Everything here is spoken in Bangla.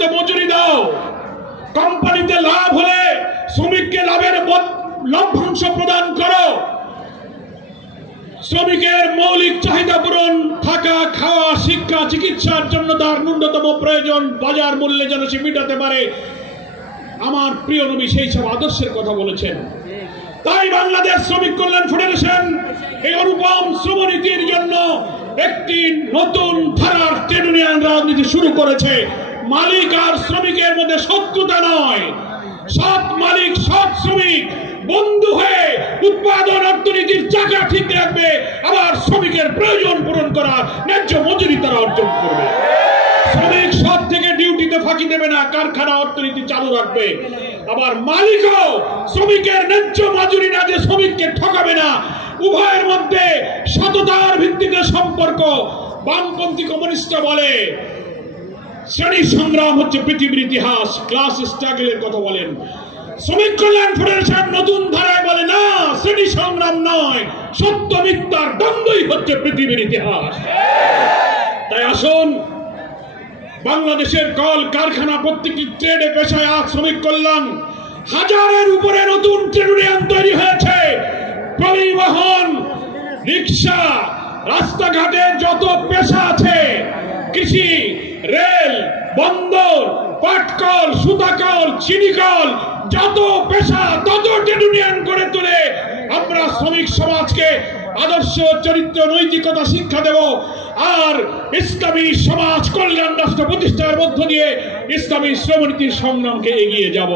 অতিরিক্ত মজুরি দাও, কোম্পানিতে লাভ হলে শ্রমিককে লাভের লভ্যাংশ প্রদান করো, শ্রমিকের মৌলিক চাহিদা পূরণ, থাকা, খাওয়া, শিক্ষা, চিকিৎসার জন্য তার ন্যূনতম প্রয়োজন বাজার মূল্যে যেন সে মেটাতে পারে। আমার প্রিয় নবী সেই সব আদর্শের কথা বলেছেন। তাই বাংলাদেশ শ্রমিক কল্যাণ ফেডারেশন এই অনুপম শ্রমনীতির জন্য একটি নতুন ধারার ট্রেড ইউনিয়ন রাজনীতি শুরু করেছে। মালিক আর শ্রমিকের মধ্যে শত্রুতা নয়, সৎ মালিক সৎ শ্রমিক বন্ধু হয়ে উৎপাদন অর্থনীতির চাকা ঠিক রাখবে, আবার শ্রমিকের প্রয়োজন পূরণ করার ন্যায্য মজুরি তারা অর্জন করবে। শ্রমিক সৎ থেকে ডিউটিতে ফাঁকি দেবে না, কারখানা অর্থনীতি চালু রাখবে। আবার মালিকও শ্রমিকের ন্যায্য মজুরি না দিয়ে শ্রমিককে ঠকাবে না। উভয়ের মধ্যে সততার ভিত্তিতে সম্পর্ক। বামপন্থী কমিউনিস্টরা বলে শ্রেণী সংগ্রাম হচ্ছে পৃথিবীর ইতিহাস, ক্লাস স্ট্রাগলের কথা বলেন। শ্রমিক কল্যাণ ফেডারেশন নতুন ধারায় বলে না, শ্রেণী সংগ্রাম নয়, সত্য মিথ্যার দ্বন্দ্বই হচ্ছে পৃথিবীর ইতিহাস। তাই আসুন, বাংলাদেশের কল কারখানা প্রত্যেকটি ট্রেডে পেশায় আজ শ্রমিক কল্যাণ, হাজারের উপরে নতুন ট্রেড ইউনিয়ন তৈরি হয়েছে। পরিবহন, রিক্সা, রাস্তাঘাটে যত পেশা আছে, কৃষি, রেল, বন্দর, পাটকল, সুতাকল, চিনিকল, যত পেশা তত ট্রেড ইউনিয়ন করে তুলে আমরা শ্রমিক সমাজকে আদর্শ, চরিত্র, নৈতিকতা শিক্ষা দেব। আর ইসলামী সমাজ কল্যাণ রাষ্ট্র প্রতিষ্ঠার মধ্য দিয়ে ইসলামী শ্রমনীতির সংগ্রামকে এগিয়ে যাব।